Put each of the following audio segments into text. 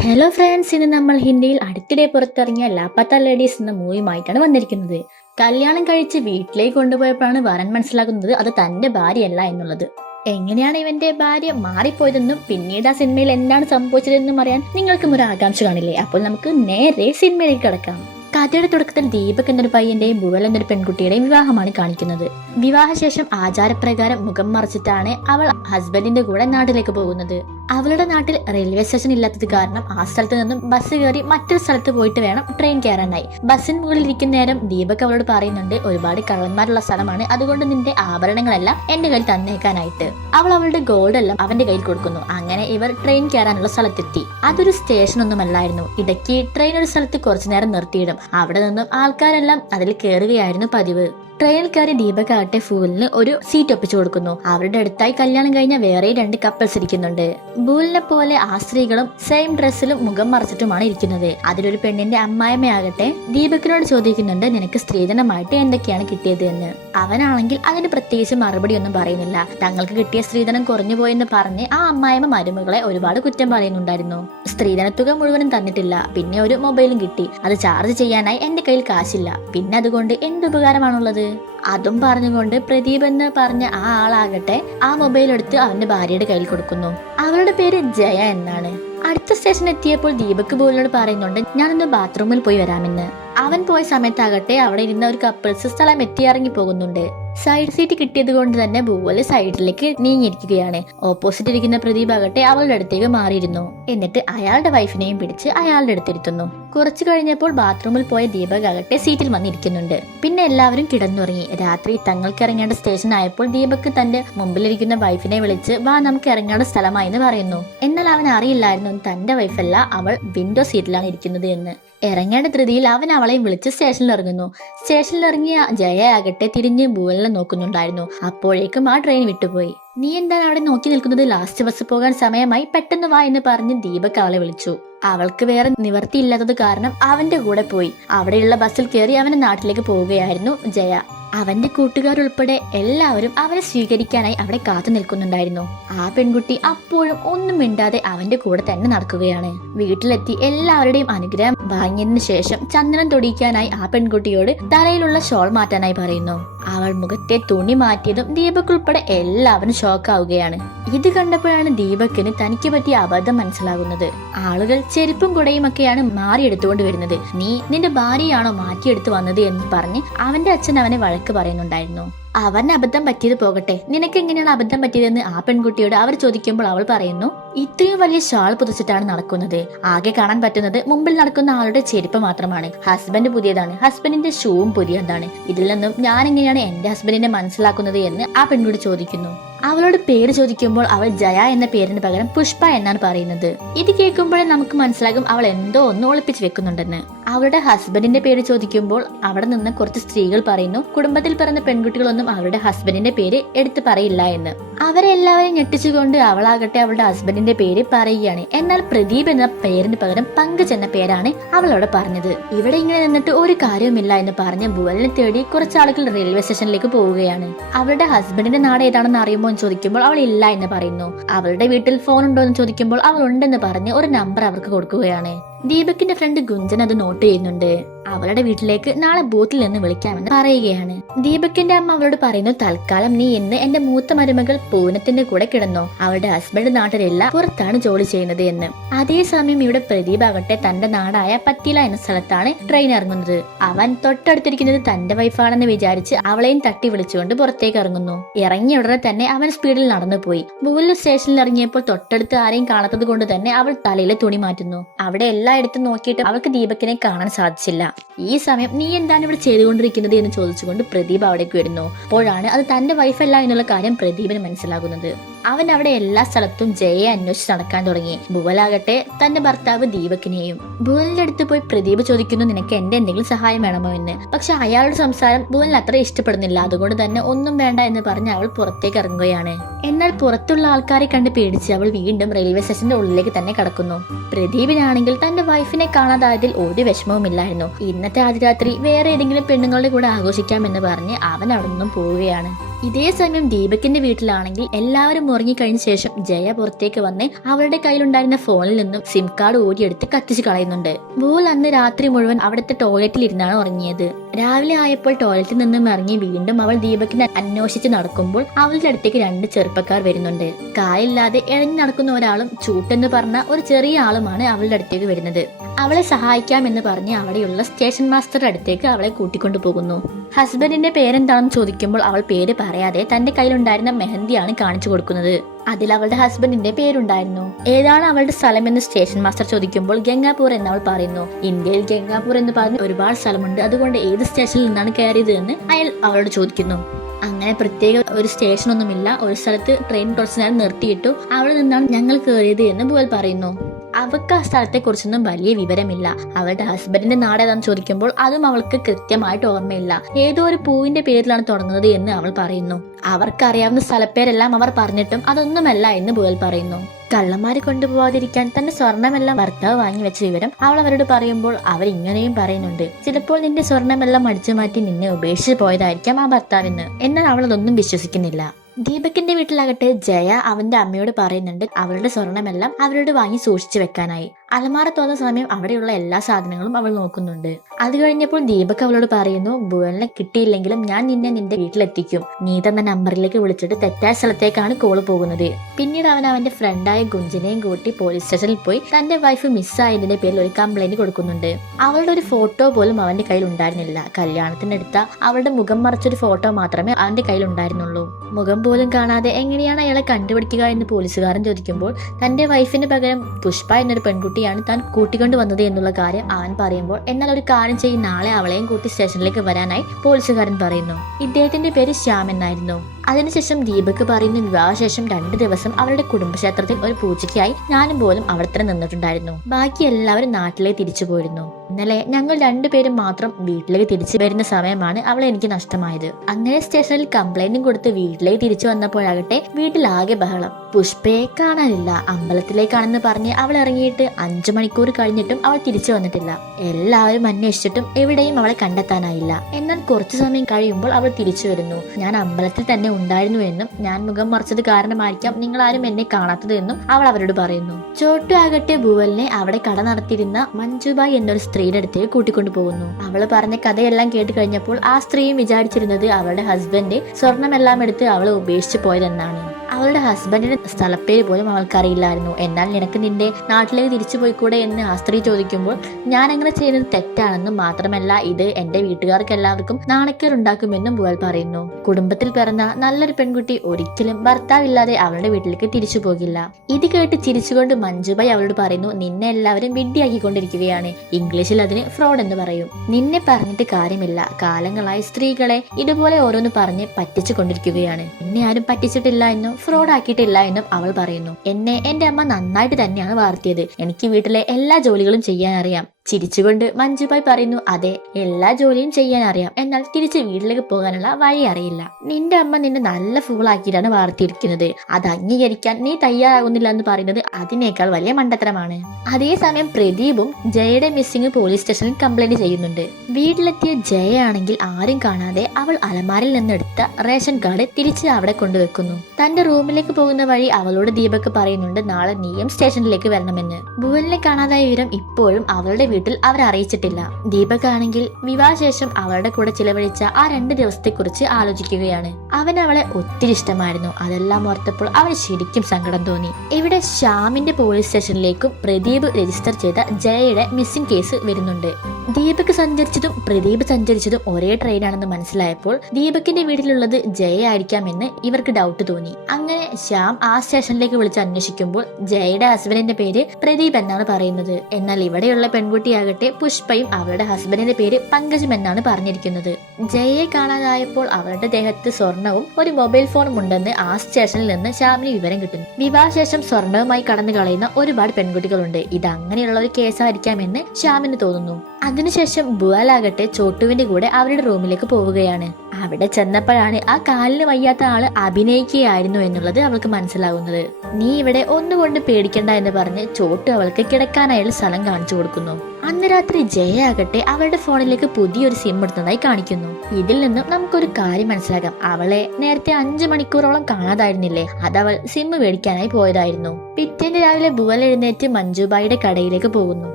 Hello friends, ഇന്ന് നമ്മൾ ഹിന്ദിയിൽ അടുത്തിടെ പുറത്തിറങ്ങിയ ലാപ്പത്ത ലേഡീസ് എന്ന മൂവിയുമായിട്ടാണ് വന്നിരിക്കുന്നത്. കല്യാണം കഴിച്ച് വീട്ടിലേക്ക് കൊണ്ടുപോയപ്പോഴാണ് വരൻ മനസ്സിലാക്കുന്നത് അത് തന്റെ ഭാര്യയല്ല എന്നുള്ളത്. എങ്ങനെയാണ് ഇവന്റെ ഭാര്യ മാറിപ്പോയതെന്നും പിന്നീട് ആ സിനിമയിൽ എന്താണ് സംഭവിച്ചതെന്നും അറിയാൻ നിങ്ങൾക്കും ഒരു ആകാംക്ഷ കാണില്ലേ? അപ്പോൾ നമുക്ക് നേരെ സിനിമയിലേക്ക് കിടക്കാം. കഥയുടെ തുടക്കത്തിൽ ദീപക് എന്നൊരു പയ്യന്റെയും ഭുവൽ എന്നൊരു പെൺകുട്ടിയുടെയും വിവാഹമാണ് കാണിക്കുന്നത്. വിവാഹശേഷം ആചാരപ്രകാരം മുഖം മറച്ചിട്ടാണ് അവൾ ഹസ്ബൻഡിന്റെ കൂടെ നാട്ടിലേക്ക് പോകുന്നത്. അവളുടെ നാട്ടിൽ റെയിൽവേ സ്റ്റേഷൻ ഇല്ലാത്തത് കാരണം ആ സ്ഥലത്ത് നിന്നും ബസ് കയറി മറ്റൊരു സ്ഥലത്ത് പോയിട്ട് വേണം ട്രെയിൻ കയറാനായി. ബസ്സിന് മുകളിൽ ഇരിക്കുന്ന നേരം ദീപക് അവളോട് പറയുന്നുണ്ട്, ഒരുപാട് കള്ളന്മാരുള്ള സ്ഥലമാണ്, അതുകൊണ്ട് നിന്റെ ആഭരണങ്ങളെല്ലാം എന്റെ കയ്യിൽ തന്നേക്കാനായിട്ട്. അവൾ അവളുടെ ഗോൾഡ് എല്ലാം അവന്റെ കയ്യിൽ കൊടുക്കുന്നു. അങ്ങനെ ഇവർ ട്രെയിൻ കയറാനുള്ള സ്ഥലത്തെത്തി. അതൊരു സ്റ്റേഷൻ ഒന്നുമല്ലായിരുന്നു. ഇടയ്ക്ക് ട്രെയിൻ ഒരു സ്ഥലത്ത് കുറച്ചു നേരം നിർത്തിയിടും. അവിടെ നിന്നും ആൾക്കാരെല്ലാം അതിൽ കയറുകയായിരുന്നു പതിവ്. ട്രെയിനിൽ കയറി ദീപക് ആകട്ടെ ഫൂലിന് ഒരു സീറ്റ് ഒപ്പിച്ചു കൊടുക്കുന്നു. അവരുടെ അടുത്തായി കല്യാണം കഴിഞ്ഞ വേറെ 2 കപ്പിൾസ് ഇരിക്കുന്നുണ്ട്. ബൂലിനെ പോലെ ആ സ്ത്രീകളും സെയിം ഡ്രസ്സിലും മുഖം മറച്ചിട്ടുമാണ് ഇരിക്കുന്നത്. അതിലൊരു പെണ്ണിന്റെ അമ്മായിമ്മയാകട്ടെ ദീപകിനോട് ചോദിക്കുന്നുണ്ട്, നിനക്ക് സ്ത്രീധനമായിട്ട് എന്തൊക്കെയാണ് കിട്ടിയത് എന്ന്. അവനാണെങ്കിൽ അതിന് പ്രത്യേകിച്ച് മറുപടി ഒന്നും പറയുന്നില്ല. തങ്ങൾക്ക് കിട്ടിയ സ്ത്രീധനം കുറഞ്ഞു പോയെന്ന് പറഞ്ഞ് ആ അമ്മായിമ്മ മരുമകളെ ഒരുപാട് കുറ്റം പറയുന്നുണ്ടായിരുന്നു. സ്ത്രീധനത്തുക മുഴുവനും തന്നിട്ടില്ല, പിന്നെ ഒരു മൊബൈലും കിട്ടി. അത് ചാർജ് ചെയ്യാനായി എന്റെ കയ്യിൽ കാശില്ല, പിന്നെ അതുകൊണ്ട് എന്ത് ഉപകാരമാണുള്ളത്? അതും പറഞ്ഞുകൊണ്ട് പ്രദീപ് എന്ന് പറഞ്ഞ ആ ആളാകട്ടെ ആ മൊബൈൽ എടുത്ത് അവന്റെ ഭാര്യയുടെ കയ്യിൽ കൊടുക്കുന്നു. അവളുടെ പേര് ജയ എന്നാണ്. അടുത്ത സ്റ്റേഷൻ എത്തിയപ്പോൾ ദീപക് ബോലിനോട് പറയുന്നുണ്ട്, ഞാനൊന്ന് ബാത്റൂമിൽ പോയി വരാമെന്ന്. അവൻ പോയ സമയത്താകട്ടെ അവിടെ ഇരുന്ന ഒരു കപ്പിൾസ് സ്ഥലം എത്തി ഇറങ്ങി പോകുന്നുണ്ട്. സൈഡ് സീറ്റ് കിട്ടിയത് കൊണ്ട് തന്നെ ബൂവല് സൈഡിലേക്ക് നീങ്ങിയിരിക്കുകയാണ്. ഓപ്പോസിറ്റ് ഇരിക്കുന്ന പ്രദീപ് ആകട്ടെ അവളുടെ അടുത്തേക്ക് മാറിയിരുന്നു. എന്നിട്ട് അയാളുടെ വൈഫിനെയും പിടിച്ച് അയാളുടെ അടുത്തിരുത്തുന്നു. കുറച്ചു കഴിഞ്ഞപ്പോൾ ബാത്റൂമിൽ പോയ ദീപക് ആകട്ടെ സീറ്റിൽ വന്നിരിക്കുന്നുണ്ട്. പിന്നെ എല്ലാവരും കിടന്നുറങ്ങി. രാത്രി തങ്ങൾക്ക് ഇറങ്ങേണ്ട സ്റ്റേഷൻ ആയപ്പോൾ ദീപക് തന്റെ മുമ്പിലിരിക്കുന്ന വൈഫിനെ വിളിച്ച് വാ നമുക്ക് ഇറങ്ങേണ്ട സ്ഥലമായി എന്ന് പറയുന്നു. എന്നാൽ അവൻ അറിയില്ലായിരുന്നു തന്റെ വൈഫല്ല അവൾ വിൻഡോ സീറ്റിലാണ് ഇരിക്കുന്നത് എന്ന്. ഇറങ്ങേണ്ട ധൃതിയിൽ അവൻ അവളെയും വിളിച്ച് സ്റ്റേഷനിൽ ഇറങ്ങുന്നു. സ്റ്റേഷനിൽ ഇറങ്ങിയ ജയ ആകട്ടെ തിരിഞ്ഞ് ബൂവലിനെ നോക്കുന്നുണ്ടായിരുന്നു. അപ്പോഴേക്കും ആ ട്രെയിൻ വിട്ടുപോയി. നീ എന്താണ് അവിടെ നോക്കി നിൽക്കുന്നത്? ലാസ്റ്റ് ബസ് പോകാൻ സമയമായി, പെട്ടെന്ന് വാ എന്ന് പറഞ്ഞ് ദീപക് അവളെ വിളിച്ചു. അവൾക്ക് വേറെ നിവർത്തിയില്ലാത്തത് കാരണം അവന്റെ കൂടെ പോയി. അവിടെയുള്ള ബസ്സിൽ കയറി അവന്റെ നാട്ടിലേക്ക് പോവുകയായിരുന്നു ജയ. അവന്റെ കൂട്ടുകാരുൾപ്പെടെ എല്ലാവരും അവനെ സ്വീകരിക്കാനായി അവിടെ കാത്തു നിൽക്കുന്നുണ്ടായിരുന്നു. ആ പെൺകുട്ടി അപ്പോഴും ഒന്നും മിണ്ടാതെ അവന്റെ കൂടെ തന്നെ നടക്കുകയാണ്. വീട്ടിലെത്തി എല്ലാവരുടെയും അനുഗ്രഹം വാങ്ങിയതിനു ശേഷം ചന്ദനം തൊടിക്കാനായി ആ പെൺകുട്ടിയോട് തലയിലുള്ള ഷോൾ മാറ്റാനായി പറയുന്നു. അവൾ മുഖത്തെ തുണി മാറ്റിയതും ദീപക് ഉൾപ്പെടെ എല്ലാവരും ഷോക്കാവുകയാണ്. ഇത് കണ്ടപ്പോഴാണ് ദീപക്കിന് തനിക്ക് പറ്റിയ അബദ്ധം മനസ്സിലാകുന്നത്. ആളുകൾ ചെരുപ്പും കുടയും ഒക്കെയാണ് മാറിയെടുത്തുകൊണ്ട് വരുന്നത്. നീ നിന്റെ ഭാര്യയാണോ മാറ്റിയെടുത്ത് വന്നത് എന്ന് പറഞ്ഞ് അവന്റെ അച്ഛൻ അവനെ വഴക്ക് പറയുന്നുണ്ടായിരുന്നു. അവന് അബദ്ധം പറ്റിയത് പോകട്ടെ, നിനക്ക് എങ്ങനെയാണ് അബദ്ധം പറ്റിയതെന്ന് ആ പെൺകുട്ടിയോട് അവർ ചോദിക്കുമ്പോൾ അവൾ പറയുന്നു, ഇത്രയും വലിയ ഷാൾ പുതച്ചിട്ടാണ് നടക്കുന്നത്. ആകെ കാണാൻ പറ്റുന്നത് മുമ്പിൽ നടക്കുന്ന ആളുടെ ചെരുപ്പ് മാത്രമാണ്. ഹസ്ബൻഡ് പുതിയതാണ്, ഹസ്ബൻഡിന്റെ ഷൂവും പുതിയതാണ്. ഇതിൽ നിന്നും ഞാൻ എങ്ങനെയാണ് എന്റെ ഹസ്ബൻഡിനെ മനസ്സിലാക്കുന്നത് എന്ന് ആ പെൺകുട്ടി ചോദിക്കുന്നു. അവളോട് പേര് ചോദിക്കുമ്പോൾ അവൾ ജയ എന്ന പേരിന് പകരം പുഷ്പ എന്നാണ് പറയുന്നത്. ഇത് കേൾക്കുമ്പോഴേ നമുക്ക് മനസ്സിലാകും അവൾ എന്തോ ഒന്ന് ഒളിപ്പിച്ച് വെക്കുന്നുണ്ടെന്ന്. അവളുടെ ഹസ്ബൻഡിന്റെ പേര് ചോദിക്കുമ്പോൾ അവിടെ നിന്ന് കുറച്ച് സ്ത്രീകൾ പറയുന്നു കുടുംബത്തിൽ പിറന്ന പെൺകുട്ടികളൊന്നും അവളുടെ ഹസ്ബൻഡിന്റെ പേര് എടുത്ത് പറയില്ല എന്ന്. അവരെല്ലാവരെയും ഞെട്ടിച്ചുകൊണ്ട് അവളാകട്ടെ അവളുടെ ഹസ്ബൻഡിന്റെ പേര് പറയുകയാണ്. എന്നാൽ പ്രദീപ് എന്ന പേരിന് പകരം പങ്കജ് എന്ന പേരാണ് അവളോട് പറഞ്ഞത്. ഇവിടെ ഇങ്ങനെ നിന്നിട്ട് ഒരു കാര്യവുമില്ല എന്ന് പറഞ്ഞ് ബുവലിനെ തേടി കുറച്ച് ആളുകൾ റെയിൽവേ സ്റ്റേഷനിലേക്ക് പോവുകയാണ്. അവളുടെ ഹസ്ബൻഡിന്റെ നാട് ഏതാണെന്ന് അറിയുമ്പോൾ ചോദിക്കുമ്പോൾ അവൾ ഇല്ല എന്ന് പറയുന്നു. അവളുടെ വീട്ടിൽ ഫോൺ ഉണ്ടോ എന്ന് ചോദിക്കുമ്പോൾ അവൾ ഉണ്ടെന്ന് പറഞ്ഞ് ഒരു നമ്പർ അവർക്ക് കൊടുക്കുകയാണ്. ദീപകിന്റെ ഫ്രണ്ട് ഗുഞ്ചൻ അത് നോട്ട് ചെയ്യുന്നുണ്ട്. അവളുടെ വീട്ടിലേക്ക് നാളെ ബൂത്തിൽ നിന്ന് വിളിക്കാമെന്ന് പറയുകയാണ്. ദീപകിന്റെ അമ്മ അവളോട് പറയുന്നു, തൽക്കാലം നീ ഇന്ന് എന്റെ മൂത്ത മരുമകൾ പൂനത്തിന്റെ കൂടെ കിടന്നോ, അവളുടെ ഹസ്ബൻഡ് നാട്ടിലില്ല, പുറത്താണ് ജോലി ചെയ്യുന്നത് എന്ന്. അതേസമയം ഇവിടെ പ്രദീപ് ആകട്ടെ തന്റെ നാടായ പത്തില എന്ന സ്ഥലത്താണ് ട്രെയിൻ ഇറങ്ങുന്നത്. അവൻ തൊട്ടടുത്തിരിക്കുന്നത് തന്റെ വൈഫാണെന്ന് വിചാരിച്ച് അവളെയും തട്ടി വിളിച്ചുകൊണ്ട് പുറത്തേക്ക് ഇറങ്ങുന്നു. ഇറങ്ങിയ ഉടനെ തന്നെ അവൻ സ്പീഡിൽ നടന്നു പോയി. ബൂവൽ സ്റ്റേഷനിൽ ഇറങ്ങിയപ്പോൾ തൊട്ടടുത്ത് ആരെയും കാണാത്തത് കൊണ്ട് തന്നെ അവൾ തലയിലെ തുണി മാറ്റുന്നു. അവിടെ എല്ലായിടത്തും നോക്കിയിട്ട് അവൾക്ക് ദീപകിനെ കാണാൻ സാധിച്ചില്ല. ഈ സമയം നീ എന്താണ് ഇവിടെ ചെയ്തുകൊണ്ടിരിക്കുന്നത് എന്ന് ചോദിച്ചുകൊണ്ട് പ്രദീപ് അവിടേക്ക് വരുന്നു. അപ്പോഴാണ് അത് തന്റെ വൈഫല്ല എന്നുള്ള കാര്യം പ്രദീപിന് മനസ്സിലാകുന്നത്. അവൻ അവിടെ എല്ലാ സ്ഥലത്തും ജയയെ അന്വേഷിച്ച് നടക്കാൻ തുടങ്ങി. ഭുവലാകട്ടെ തന്റെ ഭർത്താവ് ദീപകിനെയും. ഭുവലിന്റെ അടുത്ത് പോയി പ്രദീപ് ചോദിക്കുന്നു, നിനക്ക് എന്റെ എന്തെങ്കിലും സഹായം വേണമോ എന്ന്. പക്ഷെ അയാളുടെ സംസാരം ഭുവലിന് അത്ര ഇഷ്ടപ്പെടുന്നില്ല. അതുകൊണ്ട് തന്നെ ഒന്നും വേണ്ട എന്ന് പറഞ്ഞ് അവൾ പുറത്തേക്ക് ഇറങ്ങുകയാണ്. എന്നാൽ പുറത്തുള്ള ആൾക്കാരെ കണ്ട് പേടിച്ച് അവൾ വീണ്ടും റെയിൽവേ സ്റ്റേഷന്റെ ഉള്ളിലേക്ക് തന്നെ കടക്കുന്നു. പ്രദീപിനാണെങ്കിൽ തന്റെ വൈഫിനെ കാണാതായതിൽ ഒരു വിഷമവുമില്ലായിരുന്നു. ഇന്നത്തെ ആദ്യ രാത്രി വേറെ ഏതെങ്കിലും പെണ്ണുങ്ങളുടെ കൂടെ ആഘോഷിക്കാമെന്ന് പറഞ്ഞ് അവൻ അവിടെ നിന്നും പോവുകയാണ്. ഇതേ സമയം ദീപകിന്റെ വീട്ടിലാണെങ്കിൽ എല്ലാവരും ഉറങ്ങിക്കഴിഞ്ഞ ശേഷം ജയ പുറത്തേക്ക് വന്ന് അവളുടെ കയ്യിലുണ്ടായിരുന്ന ഫോണിൽ നിന്നും സിം കാർഡ് ഊരിയെടുത്ത് കത്തിച്ച് കളയുന്നുണ്ട്. ഭൂൽ അന്ന് രാത്രി മുഴുവൻ അവിടുത്തെ ടോയ്ലറ്റിൽ ഇരുന്നാണ് ഉറങ്ങിയത്. രാവിലെ ആയപ്പോൾ ടോയ്ലറ്റിൽ നിന്നും ഇറങ്ങി വീണ്ടും അവൾ ദീപകിനെ അന്വേഷിച്ച് നടക്കുമ്പോൾ അവളുടെ അടുത്തേക്ക് 2 ചെറുപ്പക്കാർ വരുന്നുണ്ട്. കാലില്ലാതെ ഇഴഞ്ഞു നടക്കുന്ന ഒരാളും ചൂട്ടെന്ന് പറഞ്ഞ ഒരു ചെറിയ ആളുമാണ് അവളുടെ അടുത്തേക്ക് വരുന്നത്. അവളെ സഹായിക്കാമെന്ന് പറഞ്ഞ് അവിടെയുള്ള സ്റ്റേഷൻ മാസ്റ്ററുടെ അടുത്തേക്ക് അവളെ കൂട്ടിക്കൊണ്ടു പോകുന്നു. ഹസ്ബൻഡിന്റെ പേരെന്താണെന്ന് ചോദിക്കുമ്പോൾ അവൾ പേര് പറയാതെ തന്റെ കയ്യിലുണ്ടായിരുന്ന മെഹന്തിയാണ് കാണിച്ചു കൊടുക്കുന്നത്. അതിൽ അവളുടെ ഹസ്ബൻഡിന്റെ പേരുണ്ടായിരുന്നു. ഏതാണ് അവളുടെ സ്ഥലം എന്ന് സ്റ്റേഷൻ മാസ്റ്റർ ചോദിക്കുമ്പോൾ ഗംഗാപൂർ എന്ന് അവൾ പറയുന്നു. ഇന്ത്യയിൽ ഗംഗാപൂർ എന്ന് പറഞ്ഞ് ഒരുപാട് സ്ഥലമുണ്ട്, അതുകൊണ്ട് ഏത് സ്റ്റേഷനിൽ നിന്നാണ് കയറിയത് എന്ന് അയാൾ അവളോട് ചോദിക്കുന്നു. അങ്ങനെ പ്രത്യേക ഒരു സ്റ്റേഷനൊന്നുമില്ല, ഒരു സ്ഥലത്ത് ട്രെയിൻ കുറച്ചു നേരം നിർത്തിയിട്ടു അവിടെ നിന്നാണ് ഞങ്ങൾ കയറിയത് എന്ന് ഭുവൽ പറയുന്നു. അവൾക്ക് ആ സ്ഥലത്തെ കുറിച്ചൊന്നും വലിയ വിവരമില്ല. അവളുടെ ഹസ്ബൻഡിന്റെ നാട് ഏതാണെന്ന് ചോദിക്കുമ്പോൾ അതും അവൾക്ക് കൃത്യമായിട്ട് ഓർമ്മയില്ല. ഏതോ ഒരു പൂവിന്റെ പേരിലാണ് തുടങ്ങുന്നത് എന്ന് അവൾ പറയുന്നു. അവർക്കറിയാവുന്ന സ്ഥലപ്പേരെല്ലാം അവർ പറഞ്ഞിട്ടും അതൊന്നുമല്ല എന്ന് ഭുവൽ പറയുന്നു. കള്ളന്മാര് കൊണ്ടുപോകാതിരിക്കാൻ തന്റെ സ്വർണ്ണമെല്ലാം ഭർത്താവ് വാങ്ങി വെച്ച വിവരം അവൾ അവരോട് പറയുമ്പോൾ അവർ ഇങ്ങനെയും പറയുന്നുണ്ട്, ചിലപ്പോൾ നിന്റെ സ്വർണ്ണമെല്ലാം അടിച്ചു മാറ്റി നിന്നെ ഉപേക്ഷിച്ച് പോയതായിരിക്കാം ആ ഭർത്താവെന്ന്. എന്നാൽ അവൾ അതൊന്നും വിശ്വസിക്കുന്നില്ല. ദീപകിന്റെ വീട്ടിലാകട്ടെ ജയ അവന്റെ അമ്മയോട് പറയുന്നുണ്ട് അവളുടെ സ്വർണ്ണമെല്ലാം അവരോട് വാങ്ങി സൂക്ഷിച്ചു വെക്കാനായി. അലമാര തുറന്ന സമയം അവിടെയുള്ള എല്ലാ സാധനങ്ങളും അവൾ നോക്കുന്നുണ്ട്. അത് കഴിഞ്ഞപ്പോൾ ദീപക് അവളോട് പറയുന്നു, ഭുവലിനെ കിട്ടിയില്ലെങ്കിലും ഞാൻ നിന്റെ വീട്ടിലെത്തിക്കും. നീ തന്ന നമ്പറിലേക്ക് വിളിച്ചിട്ട് തെറ്റായ സ്ഥലത്തേക്കാണ് കോള് പോകുന്നത്. പിന്നീട് അവൻ അവന്റെ ഫ്രണ്ടായ ഗുഞ്ചിനെയും കൂട്ടി പോലീസ് സ്റ്റേഷനിൽ പോയി തന്റെ വൈഫ് മിസ്സായതിന്റെ പേരിൽ ഒരു കംപ്ലൈന്റ് കൊടുക്കുന്നുണ്ട്. അവളുടെ ഒരു ഫോട്ടോ പോലും അവന്റെ കയ്യിൽ ഉണ്ടായിരുന്നില്ല. കല്യാണത്തിനെടുത്ത അവളുടെ മുഖം മറച്ചൊരു ഫോട്ടോ മാത്രമേ അവന്റെ കയ്യിൽ ഉണ്ടായിരുന്നുള്ളൂ. മുഖം പോലും കാണാതെ എങ്ങനെയാണ് അയാളെ കണ്ടുപിടിക്കുക എന്ന് പോലീസുകാരൻ ചോദിക്കുമ്പോൾ തന്റെ വൈഫിന് പകരം പുഷ്പ എന്നൊരു പെൺകുട്ടിയാണ് താൻ കൂട്ടിക്കൊണ്ടു വന്നത് എന്നുള്ള കാര്യം അവൻ പറയുമ്പോൾ, എന്നാൽ ഒരു കാര്യം ചെയ്യും, നാളെ അവളെയും കൂട്ടി സ്റ്റേഷനിലേക്ക് വരാനായി പോലീസുകാരൻ പറയുന്നു. ഇദ്ദേഹത്തിന്റെ പേര് ശ്യാം എന്നായിരുന്നു. അതിനുശേഷം ദീപക് പറയുന്ന വിവാഹശേഷം 2 ദിവസം അവരുടെ കുടുംബക്ഷേത്രത്തിൽ ഒരു പൂജയ്ക്കായി ഞാനും പോലും അവിടെ തന്നെ നിന്നിട്ടുണ്ടായിരുന്നു. ബാക്കി എല്ലാവരും നാട്ടിലേക്ക് തിരിച്ചു പോയിരുന്നു. ഇന്നലെ ഞങ്ങൾ 2 പേരും മാത്രം വീട്ടിലേക്ക് തിരിച്ചു വരുന്ന സമയമാണ് അവളെ എനിക്ക് നഷ്ടമായത്. അങ്ങനെ സ്റ്റേഷനിൽ കംപ്ലൈന്റും കൊടുത്ത് വീട്ടിലേക്ക് തിരിച്ചു വന്നപ്പോഴാകട്ടെ വീട്ടിലാകെ ബഹളം. പുഷ്പയെ കാണാനില്ല. അമ്പലത്തിലേക്കാണെന്ന് പറഞ്ഞ് അവൾ ഇറങ്ങിയിട്ട് 5 മണിക്കൂർ കഴിഞ്ഞിട്ടും അവൾ തിരിച്ചു വന്നിട്ടില്ല. എല്ലാവരും അന്വേഷിച്ചിട്ടും എവിടെയും അവളെ കണ്ടെത്താനായില്ല. എന്നാൽ കുറച്ചു സമയം കഴിയുമ്പോൾ അവൾ തിരിച്ചു വരുന്നു. ഞാൻ അമ്പലത്തിൽ തന്നെ ഉണ്ടായിരുന്നു എന്നും ഞാൻ മുഖം മറച്ചത് കാരണമായിരിക്കാം നിങ്ങൾ ആരും എന്നെ കാണാത്തത് എന്നും അവൾ അവരോട് പറയുന്നു. ചോട്ടു ആകട്ടെ ഭുവലിനെ അവിടെ കട നടത്തിയിരുന്ന മഞ്ജുബായി എന്നൊരു സ്ത്രീയുടെ അടുത്തേക്ക് കൂട്ടിക്കൊണ്ടു പോകുന്നു. അവൾ പറഞ്ഞ കഥയെല്ലാം കേട്ട് കഴിഞ്ഞപ്പോൾ ആ സ്ത്രീയും വിചാരിച്ചിരുന്നത് അവളുടെ ഹസ്ബൻഡ് സ്വർണ്ണമെല്ലാം എടുത്ത് അവളെ ഉപേക്ഷിച്ചു പോയതെന്നാണ്. അവളുടെ ഹസ്ബൻഡിന്റെ സ്ഥലപ്പേര് പോലും അവൾക്കറിയില്ലായിരുന്നു. എന്നാൽ നിനക്ക് നിന്റെ നാട്ടിലേക്ക് തിരിച്ചു പോയിക്കൂടെ എന്ന് ആ സ്ത്രീ ചോദിക്കുമ്പോൾ ഞാൻ അങ്ങനെ ചെയ്യുന്നത് തെറ്റാണെന്നും മാത്രമല്ല ഇത് എന്റെ വീട്ടുകാർക്ക് എല്ലാവർക്കും നാണക്കേടുണ്ടാക്കുമെന്നും ഭുവൽ പറയുന്നു. കുടുംബത്തിൽ പിറന്ന നല്ലൊരു പെൺകുട്ടി ഒരിക്കലും ഭർത്താവില്ലാതെ അവളുടെ വീട്ടിലേക്ക് തിരിച്ചു പോകില്ല. ഇത് കേട്ട് ചിരിച്ചുകൊണ്ട് മഞ്ജുബായി അവളോട് പറയുന്നു, നിന്നെ എല്ലാവരും വിഡ്ഢിയാക്കിക്കൊണ്ടിരിക്കുകയാണ്. ഇംഗ്ലീഷിൽ അതിന് ഫ്രോഡ് എന്ന് പറയും. നിന്നെ പറഞ്ഞിട്ട് കാര്യമില്ല. കാലങ്ങളായി സ്ത്രീകളെ ഇതുപോലെ ഓരോന്ന് പറഞ്ഞ് പറ്റിച്ചു കൊണ്ടിരിക്കുകയാണ്. നിന്നെ ആരും പറ്റിച്ചിട്ടില്ല എന്നും ഫ്രോഡ് ആക്കിയിട്ടില്ല എന്നും അവൾ പറയുന്നു. എന്നെ എന്റെ അമ്മ നന്നായിട്ട് തന്നെയാണ് വളർത്തിയത്. എനിക്ക് വീട്ടിലെ എല്ലാ ജോലികളും ചെയ്യാൻ അറിയാം. ചിരിച്ചുകൊണ്ട് മഞ്ജുബായി പറയുന്നു, അതെ, എല്ലാ ജോലിയും ചെയ്യാൻ അറിയാം, എന്നാൽ തിരിച്ച് വീട്ടിലേക്ക് പോകാനുള്ള വഴി അറിയില്ല. നിന്റെ അമ്മ നിന്നെ നല്ല ഫൂളാക്കിയിട്ടാണ് വളർത്തിയിരിക്കുന്നത്. അത് അംഗീകരിക്കാൻ നീ തയ്യാറാകുന്നില്ല എന്ന് പറയുന്നത് അതിനേക്കാൾ വലിയ മണ്ടത്തരമാണ്. അതേസമയം പ്രദീപും ജയയുടെ മിസ്സിംഗ് പോലീസ് സ്റ്റേഷനിൽ കംപ്ലൈന്റ് ചെയ്യുന്നുണ്ട്. വീട്ടിലെത്തിയ ജയ ആണെങ്കിൽ ആരും കാണാതെ അവൾ അലമാരിൽ നിന്നെടുത്ത റേഷൻ കാർഡ് തിരിച്ച് അവിടെ കൊണ്ടുവെക്കുന്നു. തന്റെ റൂമിലേക്ക് പോകുന്ന വഴി അവളോട് ദീപക് പറയുന്നുണ്ട്, നാളെ നീയും സ്റ്റേഷനിലേക്ക് വരണമെന്ന്. ഭുവലിനെ കാണാതായ വിവരം ഇപ്പോഴും അവളുടെ വീട്ടിൽ അവർ അറിയിച്ചിട്ടില്ല. ദീപക് ആണെങ്കിൽ വിവാഹശേഷം അവളുടെ കൂടെ ചിലവഴിച്ച ആ 2 ദിവസത്തെ കുറിച്ച് ആലോചിക്കുകയാണ്. അവൻ അവളെ ഒത്തിരി ഇഷ്ടമായിരുന്നു. അതെല്ലാം ഓർത്തപ്പോൾ അവന് ശരിക്കും സങ്കടം തോന്നി. ഇവിടെ ശ്യാമിന്റെ പോലീസ് സ്റ്റേഷനിലേക്കും പ്രദീപ് രജിസ്റ്റർ ചെയ്ത ജയയുടെ മിസ്സിംഗ് കേസ് വരുന്നുണ്ട്. ദീപക് സഞ്ചരിച്ചതും പ്രദീപ് സഞ്ചരിച്ചതും ഒരേ ട്രെയിനാണെന്ന് മനസ്സിലായപ്പോൾ ദീപകിന്റെ വീട്ടിലുള്ളത് ജയ ആയിരിക്കാമെന്ന് ഇവർക്ക് ഡൗട്ട് തോന്നി. അങ്ങനെ ശ്യാം ആ സ്റ്റേഷനിലേക്ക് വിളിച്ച് അന്വേഷിക്കുമ്പോൾ ജയയുടെ ഹസ്ബൻഡിന്റെ പേര് പ്രദീപ് എന്നാണ് പറയുന്നത്. എന്നാൽ ഇവിടെയുള്ള പെൺകുട്ടിയാകട്ടെ പുഷ്പയും അവളുടെ ഹസ്ബൻഡിന്റെ പേര് പങ്കജും എന്നാണ് പറഞ്ഞിരിക്കുന്നത്. ജയയെ കാണാതായപ്പോൾ അവളുടെ ദേഹത്ത് സ്വർണവും ഒരു മൊബൈൽ ഫോണും ഉണ്ടെന്ന് ആ സ്റ്റേഷനിൽ നിന്ന് ശ്യാമിന് വിവരം കിട്ടുന്നു. വിവാഹശേഷം സ്വർണവുമായി കടന്നു കളയുന്ന ഒരുപാട് പെൺകുട്ടികളുണ്ട്. ഇത് അങ്ങനെയുള്ള ഒരു കേസായിരിക്കാമെന്ന് ശ്യാമിന് തോന്നുന്നു. അതിനുശേഷം ഭുവലാകട്ടെ ചോട്ടുവിന്റെ കൂടെ അവരുടെ റൂമിലേക്ക് പോവുകയാണ്. അവിടെ ചെന്നപ്പോഴാണ് ആ കാലിന് വയ്യാത്ത ആള് അഭിനയിക്കുകയായിരുന്നു എന്നുള്ളത് അവൾക്ക് മനസ്സിലാകുന്നത്. നീ ഇവിടെ ഒന്നുകൊണ്ട് പേടിക്കണ്ട എന്ന് പറഞ്ഞ് ചോട്ടു അവൾക്ക് കിടക്കാനായുള്ള സ്ഥലം കാണിച്ചു കൊടുക്കുന്നു. അന്ന് രാത്രി ജയ ആകട്ടെ അവളുടെ ഫോണിലേക്ക് പുതിയൊരു സിം എടുത്തതായി കാണിക്കുന്നു. ഇതിൽ നിന്നും നമുക്കൊരു കാര്യം മനസ്സിലാക്കാം, അവളെ നേരത്തെ 5 മണിക്കൂറോളം കാണാതായിരുന്നില്ലേ, അതവൾ സിം മേടിക്കാനായി പോയതായിരുന്നു. പിറ്റേന്ന് രാവിലെ ഭുവൽ എഴുന്നേറ്റ് മഞ്ജുബായിയുടെ കടയിലേക്ക് പോകുന്നു.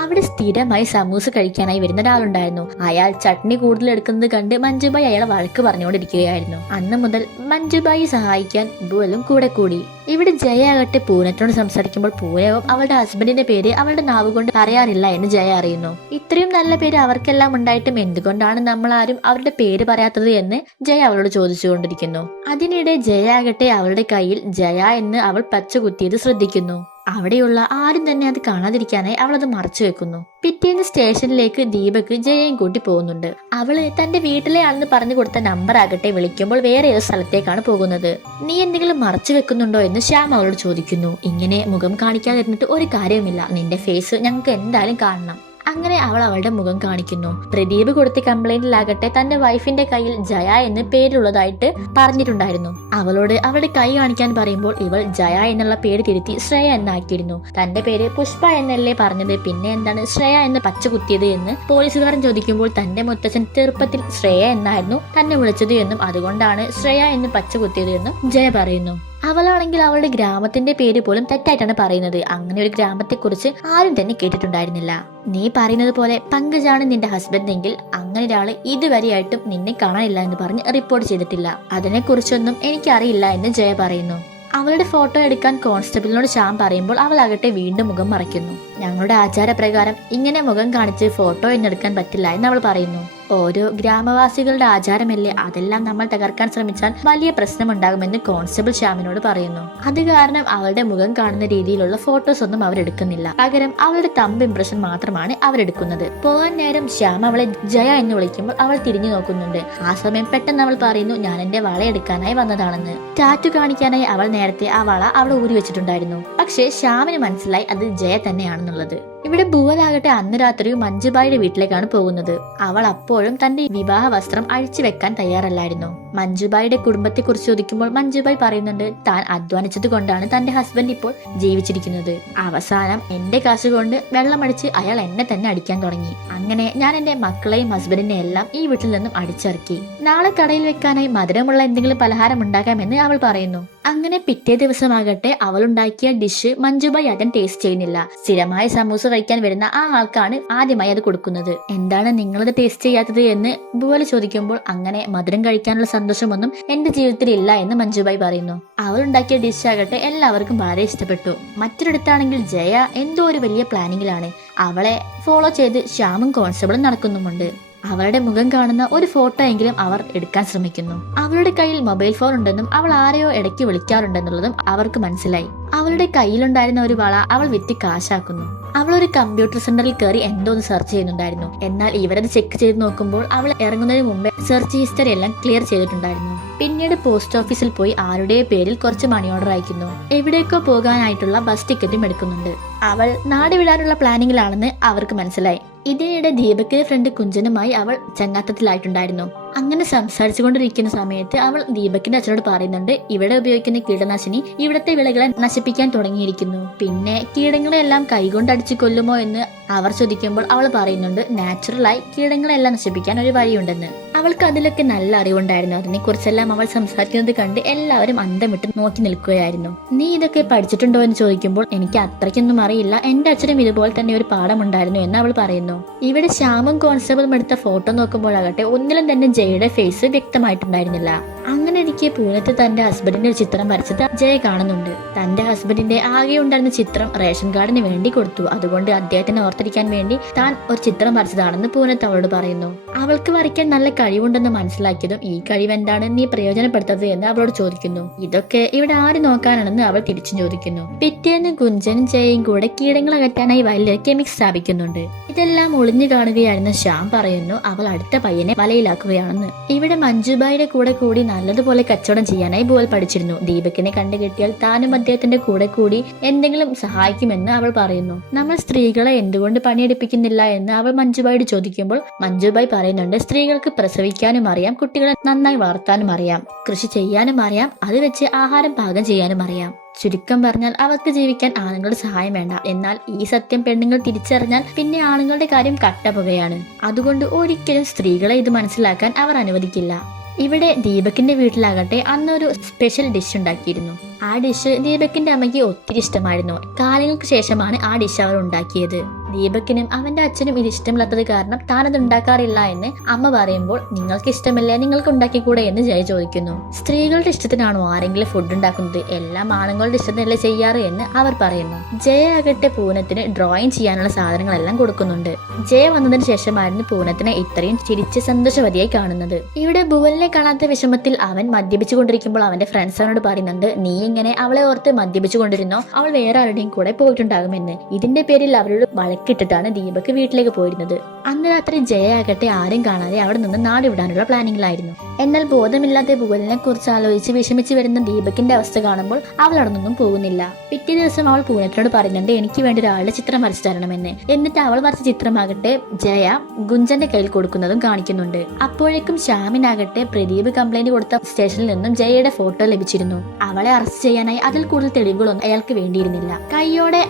അവിടെ സ്ഥിരമായി സമൂസ കഴിക്കാനായി വരുന്ന ഒരാളുണ്ടായിരുന്നു. അയാൾ ചട്നി കൂടുതൽ എടുക്കുന്നത് കണ്ട് മഞ്ജുബായി അയാളെ വഴക്ക് പറഞ്ഞുകൊണ്ടിരിക്കുകയായിരുന്നു. അന്ന് മുതൽ മഞ്ജുബായി സഹായിക്കാൻ ഭുവലും കൂടെ കൂടി. ഇവിടെ ജയ ആകട്ടെ പൂനത്തിനോട് സംസാരിക്കുമ്പോൾ പൂനവും അവളുടെ ഹസ്ബൻഡിന്റെ പേര് അവളുടെ നാവ് കൊണ്ട് പറയാറില്ല എന്ന് ജയ അറിയുന്നു. ഇത്രയും നല്ല പേര് അവർക്കെല്ലാം ഉണ്ടായിട്ടും എന്തുകൊണ്ടാണ് നമ്മൾ ആരും അവരുടെ പേര് പറയാത്തത് എന്ന് ജയ അവളോട് ചോദിച്ചുകൊണ്ടിരിക്കുന്നു. അതിനിടെ ജയ ആകട്ടെ അവളുടെ കയ്യിൽ ജയ എന്ന് അവൾ പച്ച കുത്തിയത് ശ്രദ്ധിക്കുന്നു. അവിടെയുള്ള ആരും തന്നെ അത് കാണാതിരിക്കാനായി അവൾ അത് മറച്ചു വെക്കുന്നു. പിറ്റേന്ന് സ്റ്റേഷനിലേക്ക് ദീപക് ജയയും കൂട്ടി പോകുന്നുണ്ട്. അവള് തന്റെ വീട്ടിലെ ആളെന്ന് പറഞ്ഞു കൊടുത്ത നമ്പർ ആകട്ടെ വിളിക്കുമ്പോൾ വേറെ ഏത് സ്ഥലത്തേക്കാണ് പോകുന്നത്. നീ എന്തെങ്കിലും മറച്ചു വെക്കുന്നുണ്ടോ എന്ന് ശ്യാം അവളോട് ചോദിക്കുന്നു. ഇങ്ങനെ മുഖം കാണിക്കാതിരുന്നിട്ട് ഒരു കാര്യവുമില്ല, നിന്റെ ഫേസ് ഞങ്ങൾക്ക് എന്തായാലും കാണണം. അങ്ങനെ അവൾ അവളുടെ മുഖം കാണിക്കുന്നു. പ്രദീപ് കൊടുത്ത കംപ്ലൈന്റിലാകട്ടെ തന്റെ വൈഫിന്റെ കയ്യിൽ ജയ എന്ന് പേരുള്ളതായിട്ട് പറഞ്ഞിട്ടുണ്ടായിരുന്നു. അവളോട് അവളുടെ കൈ കാണിക്കാൻ പറയുമ്പോൾ ഇവൾ ജയ എന്നുള്ള പേര് തിരുത്തി ശ്രേയ എന്നാക്കിയിരുന്നു. തന്റെ പേര് പുഷ്പ എന്നല്ലേ പറഞ്ഞത്, പിന്നെ എന്താണ് ശ്രേയ എന്ന് പച്ച കുത്തിയത് എന്ന് പോലീസുകാരൻ ചോദിക്കുമ്പോൾ തന്റെ മുത്തച്ഛൻ ചെറുപ്പത്തിൽ ശ്രേയ എന്നായിരുന്നു തന്നെ വിളിച്ചത് എന്നും അതുകൊണ്ടാണ് ശ്രേയ എന്ന് പച്ച കുത്തിയത് എന്നും ജയ പറയുന്നു. അവളാണെങ്കിൽ അവളുടെ ഗ്രാമത്തിന്റെ പേര് പോലും തെറ്റായിട്ടാണ് പറയുന്നത്. അങ്ങനെ ഒരു ഗ്രാമത്തെ കുറിച്ച് ആരും തന്നെ കേട്ടിട്ടുണ്ടായിരുന്നില്ല. നീ പറയുന്നത് പോലെ പങ്കജാണ് നിന്റെ ഹസ്ബൻഡ് എങ്കിൽ അങ്ങനെ ഒരാള് ഇതുവരെയായിട്ടും നിന്നെ കാണാനില്ല എന്ന് പറഞ്ഞ് റിപ്പോർട്ട് ചെയ്തിട്ടില്ല. അതിനെക്കുറിച്ചൊന്നും എനിക്കറിയില്ല എന്ന് ജയ പറയുന്നു. അവളുടെ ഫോട്ടോ എടുക്കാൻ കോൺസ്റ്റബിളിനോട് ശ്യാം പറയുമ്പോൾ അവളാകട്ടെ വീണ്ടും മുഖം മറയ്ക്കുന്നു. ഞങ്ങളുടെ ആചാരപ്രകാരം ഇങ്ങനെ മുഖം കാണിച്ച് ഫോട്ടോ എന്നെടുക്കാൻ പറ്റില്ല എന്ന് അവൾ പറയുന്നു. ഓരോ ഗ്രാമവാസികളുടെ ആചാരമല്ലേ, അതെല്ലാം നമ്മൾ തകർക്കാൻ ശ്രമിച്ചാൽ വലിയ പ്രശ്നമുണ്ടാകുമെന്ന് കോൺസ്റ്റബിൾ ശ്യാമിനോട് പറയുന്നു. അത് കാരണം അവളുടെ മുഖം കാണുന്ന രീതിയിലുള്ള ഫോട്ടോസ് ഒന്നും അവരെടുക്കുന്നില്ല. പകരം അവളുടെ തമ്പ് ഇംപ്രഷൻ മാത്രമാണ് അവരെടുക്കുന്നത്. പോകാൻ നേരം ശ്യാം അവളെ ജയ എന്ന് വിളിക്കുമ്പോൾ അവൾ തിരിഞ്ഞു നോക്കുന്നുണ്ട്. ആ സമയം പെട്ടെന്ന് അവൾ പറയുന്നു, ഞാൻ എന്റെ വള എടുക്കാനായി വന്നതാണെന്ന്. ടാറ്റു കാണിക്കാനായി അവൾ നേരത്തെ ആ വള അവൾ ഊരി വെച്ചിട്ടുണ്ടായിരുന്നു. പക്ഷേ ശ്യാമിന് മനസ്സിലായി അത് ജയ തന്നെയാണെന്നുള്ളത്. ഇവിടെ ഭുവലാകട്ടെ അന്ന് രാത്രി മഞ്ജുബായിയുടെ വീട്ടിലേക്കാണ് പോകുന്നത്. അവൾ അപ്പോഴും തന്റെ വിവാഹ വസ്ത്രം അഴിച്ചു വെക്കാൻ തയ്യാറല്ലായിരുന്നു. മഞ്ജുബായിയുടെ കുടുംബത്തെ കുറിച്ച് ചോദിക്കുമ്പോൾ മഞ്ജുബായി പറയുന്നുണ്ട്, താൻ അധ്വാനിച്ചത് കൊണ്ടാണ് തന്റെ ഹസ്ബൻഡ് ഇപ്പോൾ ജീവിച്ചിരിക്കുന്നത്. അവസാനം എന്റെ കാശ് കൊണ്ട് വെള്ളമടിച്ച് അയാൾ എന്നെ തന്നെ അടിക്കാൻ തുടങ്ങി. അങ്ങനെ ഞാൻ എന്റെ മക്കളെയും ഹസ്ബൻഡിനെ എല്ലാം ഈ വീട്ടിൽ നിന്നും അടിച്ചിറക്കി. നാളെ കടയിൽ വെക്കാനായി മധുരമുള്ള എന്തെങ്കിലും പലഹാരം ഉണ്ടാക്കാമെന്ന് അവൾ പറയുന്നു. അങ്ങനെ പിറ്റേ ദിവസമാകട്ടെ അവളുണ്ടാക്കിയ ഡിഷ് മഞ്ജുബായി ആദ്യം ടേസ്റ്റ് ചെയ്യുന്നില്ല. സ്ഥിരമായി സമൂസ കഴിക്കാൻ വരുന്ന ആ ആൾക്കാണ് ആദ്യമായി അത് കൊടുക്കുന്നത്. എന്താണ് നിങ്ങളത് ടേസ്റ്റ് ചെയ്യാത്തത് എന്ന് ഭുവൽ ചോദിക്കുമ്പോൾ അങ്ങനെ മധുരം കഴിക്കാനുള്ള സന്തോഷമൊന്നും എന്റെ ജീവിതത്തിൽ ഇല്ല എന്ന് മഞ്ജുബായി പറയുന്നു. അവളുണ്ടാക്കിയ ഡിഷ് ആകട്ടെ എല്ലാവർക്കും വളരെ ഇഷ്ടപ്പെട്ടു. മറ്റൊരിടത്താണെങ്കിൽ ജയ എന്തോ ഒരു വലിയ പ്ലാനിങ്ങിലാണ്. അവളെ ഫോളോ ചെയ്ത് ശ്യാമും കോൺസ്റ്റബിളും നടക്കുന്നുമുണ്ട്. അവളുടെ മുഖം കാണുന്ന ഒരു ഫോട്ടോ എങ്കിലും അവർ എടുക്കാൻ ശ്രമിക്കുന്നു. അവളുടെ കയ്യിൽ മൊബൈൽ ഫോൺ ഉണ്ടെന്നും അവൾ ആരെയോ ഇടയ്ക്ക് വിളിക്കാറുണ്ടെന്നുള്ളതും അവർക്ക് മനസ്സിലായി. അവളുടെ കയ്യിലുണ്ടായിരുന്ന ഒരു വള അവൾ വിറ്റ് കാശാക്കുന്നു. അവൾ ഒരു കമ്പ്യൂട്ടർ സെന്ററിൽ കയറി എന്തോന്ന് സെർച്ച് ചെയ്യുന്നുണ്ടായിരുന്നു. എന്നാൽ ഇവരത് ചെക്ക് ചെയ്ത് നോക്കുമ്പോൾ അവൾ ഇറങ്ങുന്നതിന് മുമ്പേ സെർച്ച് ഹിസ്റ്ററി എല്ലാം ക്ലിയർ ചെയ്തിട്ടുണ്ടായിരുന്നു. പിന്നീട് പോസ്റ്റ് ഓഫീസിൽ പോയി ആരുടെ പേരിൽ കുറച്ച് മണി ഓർഡർ അയക്കുന്നു. എവിടേക്കോ പോകാനായിട്ടുള്ള ബസ് ടിക്കറ്റും എടുക്കുന്നുണ്ട്. അവൾ നാട് വിടാനുള്ള പ്ലാനിങ്ങിലാണെന്ന് അവർക്ക് മനസ്സിലായി. ഇതിനിടെ ദീപകിന്റെ ഫ്രണ്ട് കുഞ്ചനുമായി അവൾ ചങ്ങാത്തത്തിലായിട്ടുണ്ടായിരുന്നു. അങ്ങനെ സംസാരിച്ചുകൊണ്ടിരിക്കുന്ന സമയത്ത് അവൾ ദീപകിന്റെ അച്ഛനോട് പറയുന്നുണ്ട്, ഇവിടെ ഉപയോഗിക്കുന്ന കീടനാശിനി ഇവിടത്തെ വിളകളെ നശിപ്പിക്കാൻ തുടങ്ങിയിരിക്കുന്നു. പിന്നെ കീടങ്ങളെല്ലാം കൈകൊണ്ട് അടിച്ചു കൊല്ലുമോ എന്ന് അവർ ചോദിക്കുമ്പോൾ അവൾ പറയുന്നുണ്ട്, നാച്ചുറലായി കീടങ്ങളെല്ലാം നശിപ്പിക്കാൻ ഒരു വഴിയുണ്ടെന്ന്. അവൾക്ക് അതിലൊക്കെ നല്ല അറിവുണ്ടായിരുന്നു. അതിനെക്കുറിച്ചെല്ലാം അവൾ സംസാരിക്കുന്നത് കണ്ട് എല്ലാവരും അന്തം വിട്ട് നോക്കി നിൽക്കുകയായിരുന്നു. നീ ഇതൊക്കെ പഠിച്ചിട്ടുണ്ടോ എന്ന് ചോദിക്കുമ്പോൾ എനിക്ക് അത്രയ്ക്കൊന്നും അറിയില്ല, എന്റെ അച്ഛനും ഇതുപോലെ തന്നെ ഒരു പാഠമുണ്ടായിരുന്നു എന്ന് അവൾ പറയുന്നു. ഇവിടെ ശ്യാമും കോൺസ്റ്റബിളും എടുത്ത ഫോട്ടോ നോക്കുമ്പോഴാകട്ടെ ഒന്നിലും തന്നെ ജയയുടെ ഫേസ് വ്യക്തമായിട്ടുണ്ടായിരുന്നില്ല. അങ്ങനെ ഇരിക്കെ പൂനത്ത് തന്റെ ഹസ്ബൻഡിന്റെ ഒരു ചിത്രം വരച്ചത് ജയ കാണുന്നുണ്ട്. തന്റെ ഹസ്ബൻഡിന്റെ ആകെ ഉണ്ടായിരുന്ന ചിത്രം റേഷൻ കാർഡിന് വേണ്ടി കൊടുത്തു. അതുകൊണ്ട് അദ്ദേഹത്തിനെ ഓർത്തിരിക്കാൻ വേണ്ടി താൻ ഒരു ചിത്രം വരച്ചതാണെന്ന് പൂനത്ത് അവളോട് പറയുന്നു. അവൾക്ക് വരയ്ക്കാൻ നല്ല കഴിവുണ്ടെന്ന് മനസ്സിലാക്കിയതും ഈ കഴിവ് എന്താണ് നീ പ്രയോജനപ്പെടുത്തത് എന്ന് അവളോട് ചോദിക്കുന്നു. ഇതൊക്കെ ഇവിടെ ആര് നോക്കാനാണെന്ന് അവൾ തിരിച്ചു ചോദിക്കുന്നു. പിറ്റേന്ന് കുഞ്ചനും ജയയും കൂടെ കീടങ്ങൾ അകറ്റാനായി വലിയ കെമിക്സ് സ്ഥാപിക്കുന്നുണ്ട്. ഇതെല്ലാം ഒളിഞ്ഞു കാണുകയായിരുന്ന ശ്യാം പറയുന്നു അവൾ അടുത്ത പയ്യനെ വലയിലാക്കുകയാണെന്ന്. ഇവിടെ മഞ്ജുബായിയുടെ കൂടെ കൂടി നല്ലത് നല്ലതുപോലെ കച്ചവടം ചെയ്യാനായി ഭുവൽ പഠിച്ചിരുന്നു. ദീപകിനെ കണ്ടുകിട്ടിയാൽ താനും അദ്ദേഹത്തിന്റെ കൂടെ കൂടി എന്തെങ്കിലും സഹായിക്കുമെന്ന് അവൾ പറയുന്നു. നമ്മൾ സ്ത്രീകളെ എന്തുകൊണ്ട് പണിയെടുപ്പിക്കുന്നില്ല എന്ന് അവൾ മഞ്ജുബായിയോട് ചോദിക്കുമ്പോൾ മഞ്ജുബായി പറയുന്നുണ്ട്, സ്ത്രീകൾക്ക് പ്രസവിക്കാനും അറിയാം, കുട്ടികളെ നന്നായി വളർത്താനും അറിയാം, കൃഷി ചെയ്യാനും അറിയാം, അത് വെച്ച് ആഹാരം പാകം ചെയ്യാനും അറിയാം. ചുരുക്കം പറഞ്ഞാൽ അവർക്ക് ജീവിക്കാൻ ആണുങ്ങളുടെ സഹായം വേണ്ട. എന്നാൽ ഈ സത്യം പെണ്ണുങ്ങൾ തിരിച്ചറിഞ്ഞാൽ പിന്നെ ആണുങ്ങളുടെ കാര്യം കട്ടപുകയാണ്. അതുകൊണ്ട് ഒരിക്കലും സ്ത്രീകളെ ഇത് മനസ്സിലാക്കാൻ അവർ അനുവദിക്കില്ല. ഇവിടെ ദീപകിന്റെ വീട്ടിലാകട്ടെ അന്നൊരു സ്പെഷ്യൽ ഡിഷ് ഉണ്ടാക്കിയിരുന്നു. ആ ഡിഷ് ദീപകിന്റെ അമ്മയ്ക്ക് ഒത്തിരി ഇഷ്ടമായിരുന്നു. കാലങ്ങൾക്ക് ശേഷമാണ് ആ ഡിഷ് അവർ ഉണ്ടാക്കിയത്. ദീപകിനും അവന്റെ അച്ഛനും ഇത് ഇഷ്ടമില്ലാത്തത് കാരണം താനത് ഉണ്ടാക്കാറില്ല എന്ന് അമ്മ പറയുമ്പോൾ, നിങ്ങൾക്ക് ഇഷ്ടമില്ല, നിങ്ങൾക്ക് ഉണ്ടാക്കിക്കൂടെ എന്ന് ജയ ചോദിക്കുന്നു. സ്ത്രീകളുടെ ഇഷ്ടത്തിനാണോ ആരെങ്കിലും ഫുഡ് ഉണ്ടാക്കുന്നത്? എല്ലാം ആണുങ്ങളുടെ ഇഷ്ടത്തിനല്ലേ ചെയ്യാറ് എന്ന് അവർ പറയുന്നു. ജയ ആകട്ടെ പൂനത്തിന് ഡ്രോയിങ് ചെയ്യാനുള്ള സാധനങ്ങളെല്ലാം കൊടുക്കുന്നുണ്ട്. ജയ വന്നതിന് ശേഷമായിരുന്നു പൂനത്തിനെ ഇത്രയും ചിരിച്ച് സന്തോഷവതിയായി കാണുന്നത്. ഇവിടെ ഭുവലിനെ കാണാത്ത വിഷമത്തിൽ അവൻ മദ്യപിച്ചു കൊണ്ടിരിക്കുമ്പോൾ അവന്റെ ഫ്രണ്ട്സ് അവനോട് പറയുന്നുണ്ട്, നീ ഇങ്ങനെ അവളെ ഓർത്ത് മദ്യപിച്ചു കൊണ്ടിരുന്നോ, അവൾ വേറെ ആരുടെയും കൂടെ പോയിട്ടുണ്ടാകുമെന്ന്. ഇതിന്റെ പേരിൽ അവരോട് വഴക്കിട്ടിട്ടാണ് ദീപക് വീട്ടിലേക്ക് പോയിരുന്നത്. അന്ന് രാത്രി ജയ ആകട്ടെ ആരും കാണാതെ അവിടെ നിന്ന് നാട് വിടാനുള്ള പ്ലാനിങ്ങിലായിരുന്നു. എന്നാൽ ബോധമില്ലാത്ത ഭുവലിനെ കുറിച്ച് ആലോചിച്ച് വിഷമിച്ച് വരുന്ന ദീപകിന്റെ അവസ്ഥ കാണുമ്പോൾ അവൾ അവിടെ നിന്നും പോകുന്നില്ല. പിറ്റേ ദിവസം അവൾ പൂനത്തിനോട് പറയുന്നുണ്ട്, എനിക്ക് വേണ്ടി ഒരാളുടെ ചിത്രം വരച്ചു തരണമെന്ന്. എന്നിട്ട് അവൾ വരച്ച ചിത്രമാകട്ടെ ജയ ഗുഞ്ചന്റെ കയ്യിൽ കൊടുക്കുന്നതും കാണിക്കുന്നുണ്ട്. അപ്പോഴേക്കും ശ്യാമിനാകട്ടെ പ്രദീപ് കംപ്ലൈന്റ് കൊടുത്ത സ്റ്റേഷനിൽ നിന്നും ജയയുടെ ഫോട്ടോ ലഭിച്ചിരുന്നു. അവളെ അറസ്റ്റ് ചെയ്യാനായി അതിൽ കൂടുതൽ തെളിവുകളൊന്നും അയാൾക്ക് വേണ്ടിയിരുന്നില്ല. കൈയോടെ